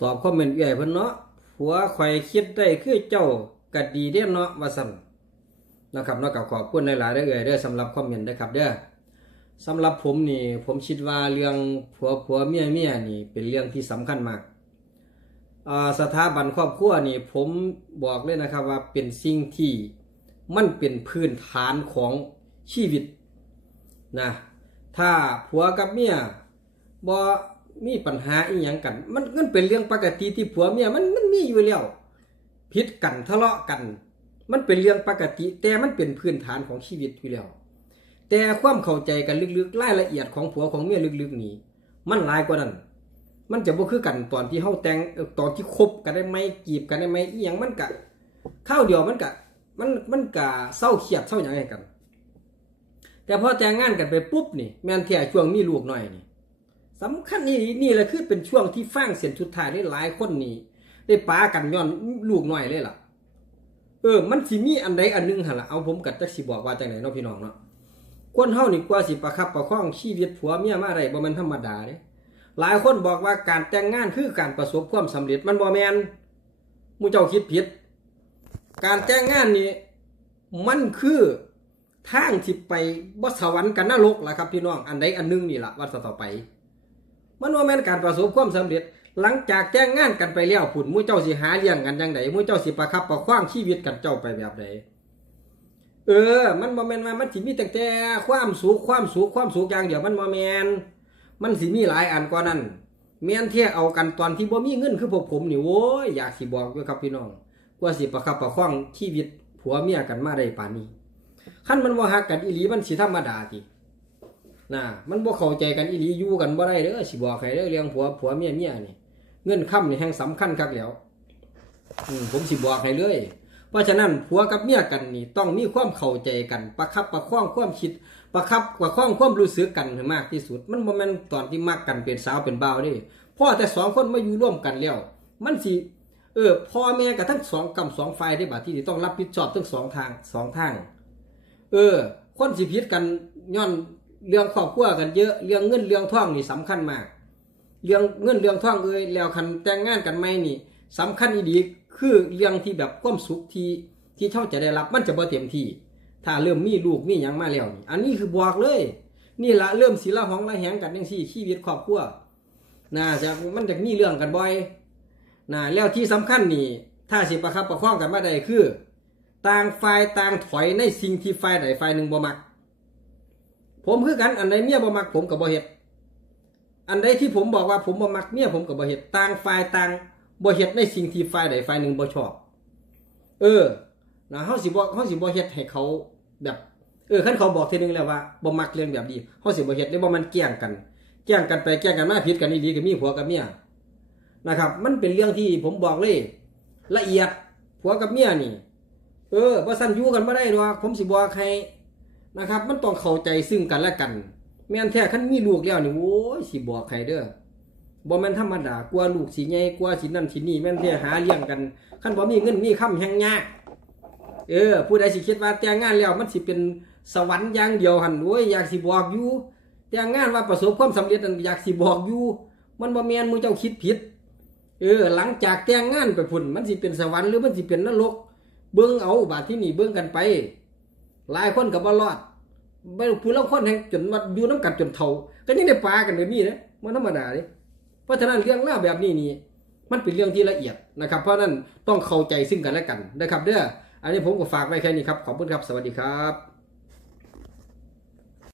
ตอบคอมเมนต์ใหญ่เพิ่นเนาะผัวข่อยคิดได้คือเจ้าก็ดีเด้เนาะว่าซั่นนะครับเนากขอบคุณหลายๆเด้อเอ่ยเด้อสำหรับคอมเมนต์นะครับเด้อสำหรับผมนี่ผมคิดว่าเรื่องผัวผัวเมียเมียนี่เป็นเรื่องที่สำคัญมากอ่าสถาบันครอบครัวนี่ผมบอกเลยนะครับว่าเป็นสิ่งที่มันเป็นพื้นฐานของชีวิตนะถ้าผัวกับเมียบ่ มีปัญหาอีหยังกัน มันมันเป็นเรื่องปกติที่ผัวเมียมันมันมีอยู่แล้วผิดกันทะเลาะกัน มันเป็นเรื่องปกติ แต่มันเป็นพื้นฐานของชีวิตอยู่แล้ว แต่ความเข้าใจกันลึกๆรายละเอียดของผัวของเมียลึกๆนี่มันหลายกว่านั้น มันจะบ่คือกันตอนที่เฮาแต่งตอนที่คบกันได้ไหมจีบกันได้ไหมอีหยังมันกะข้าวเดียวมันกะมันมันกะเศร้าเครียดเศร้าหยังให้กัน แต่พอแต่งงานกันไปปุ๊บนี่แม่นแท้ช่วงมีลูกหน่อยนี่ สำคัญนี่นี่แหละคือเป็นช่วงที่ฟางเส้นสุดท้ายได้หลายคนนี่ได้ปากันย้อนลูกหน่อยเลยล่ะ เออ มันสิมีอันใดอันหนึงหั่นล่ะเอาผมกัจักสิบอกว่าจังไหนเนาะพี่น้องเนาะคนเฮานี่กว่าสิประคับประคองชีวิตผัวเมียมาได้บ่แม่นธรรมดาเด้หลายคนบอกว่าการแต่งงานคือการประสบความสำเร็จมันบ่แมนมูเจ้าคิดผิด การแต่งงานนี่มันคือทางที่ไปบ่สวรรค์กันนรกล่ะครับพี่น้องอันใดอันหนึงนี่ล่ะว่าต่อไป มันว่าแม่นการประสบความสำเร็จ หลังจากแต่งงานกันไปแล้วผุ่นหมูเจ้าสิหาเลี้ยงกันจังไดหมูเจ้าสิประคับประคองชีวิตกันเจ้าไปแบบใดเออ มันบ่แม่นว่ามันสิมีแต่แต่ความสุขความสุขความสุขอย่างเดียวมันบ่แม่นมันสิมีหลายอันกว่านั้นแม่นเที่ยเอากันตอนที่บ่มีเงินคือพวกผมนี่โว้ยอยากสิบอกอยู่ครับพี่น้องกว่าสิประคับประคองชีวิตผัวเมียกันมาได้ปานนี้คันมันบ่ฮักกันอีหลีมันสิธรรมดาติ นะมันบ่เข้าใจกันอีหลีอยู่กันบ่ได้เด้อสิบอกให้เด้อเรื่องผัวผัวเมียเมียนี่เงินค่ำนี่แห่งสำคัญคักแล้วอืมผมสิบอกให้เลยเพราะฉะนั้นผัวกับเมียกันนี่ต้องมีความเข้าใจกัน ประคับประคองความคิด ประคับประคองความรู้สึกกันให้มากที่สุด มันบ่แม่นตอนที่มักกันเป็นสาวเป็นบ่าวเด้พ่อแต่สองคนมาอยู่ร่วมกันแล้วมันสิเออพ่อแม่กับทั้งสองกำสองฝ่ายได้บาที่ต้องรับผิดชอบทั้งสองทางสองทาง เออ คนสิผิดกันย้อน เรื่องครอบครัวกันเยอะเรื่องเงินเรื่องท่องนี่สำคัญมาก เรื่องเงินเรื่องท่องเอ้ยแล้วคันแต่งงานกันไหมนี่สำคัญอีดีคือเรื่องที่แบบความสุขที่ที่เท่าจะได้รับมันจะบ่เต็มที่ ถ้าเริ่มมีลูกมียังมาแล้วนี่อันนี้คือบอกเลย นี่ละเริ่มสีละหองละแหงกันจังซี่ชีวิตครอบครัวน่าจะมันจะมีเรื่องกันบ่อยน่าแล้วที่สำคัญนี่ ถ้าสิประคับประคองกันมาได้คือ ต่างฝ่ายต่างถอยในสิ่งที่ฝ่ายใดฝ่ายหนึ่งบ่มัก ผมคือกันอันใดเมียบ่มักผมก็บ่เฮ็ดอันใดที่ผมบอกว่าผมบ่มักเมียผมก็บ่เฮ็ดต่างฝ่ายต่างบ่เฮ็ดในสิ่งที่ฝ่ายใดฝ่ายหนึ่งบ่ชอบ เออนะเฮาสิบ่เฮาสิบ่เฮ็ดให้เขาแบบเออคันเขาบอกทีนึงแล้วว่าบ่มักเรื่องแบบนี้เฮาสิบ่เฮ็ดได้บ่มันแกล้งกันแกล้งกันไปแกล้งกันมาผิดกันอีหลีก็มีผัวกับเมียนะครับ มันเป็นเรื่องที่ผมบอกเลย ละเอียดผัวกับเมียนี่ เออบ่ซั่นอยู่กันบ่ได้ดอกผมสิบอกให้ นะครับ มันต้องเข้าใจซึ่งกันและกัน แม่นแท้คันมีลูกแล้วนี่โอ้ยสิบอกให้เด้อบ่แม่นธรรมดากลัวลูกสิใหญ่กลัวสินั่นสินี่แม่นแท้หาเลี้ยงกันคันบ่มีเงินมีค่ำแฮงยากเออ ผู้ใดสิคิดว่าแต่งงานแล้วมันสิเป็นสวรรค์อย่างเดียวหันโอ้ยอยากสิบอกอยู่แต่งงานว่าประสบความสำเร็จนั่นอยากสิบอกอยู่มันบ่แม่นมู่เจ้าคิดผิด เออ หลังจากแต่งงานไปพุ่นมันสิเป็นสวรรค์หรือมันสิเป็นนรก เบิ่งเอาบาดที่นี่เบิ่งกันไป หลายคนกับ่รอดบ่ผู้ลาคนแห่งจนวัดอยู่นํกัดจนเท่าก็ยังได้ปากันแบบนี้นะมันธรรมดาเด้เพราะฉะนั้นเรื่องราแบบนี้นี่มันเป็นเรื่องที่ละเอียดนะครับ เพราะฉะนั้นต้องเข้าใจซึ่งกันและกันนะครับ เด้ออันนี้ผมก็ฝากไว้แค่นี้ครับ ขอบคุณครับ สวัสดีครับ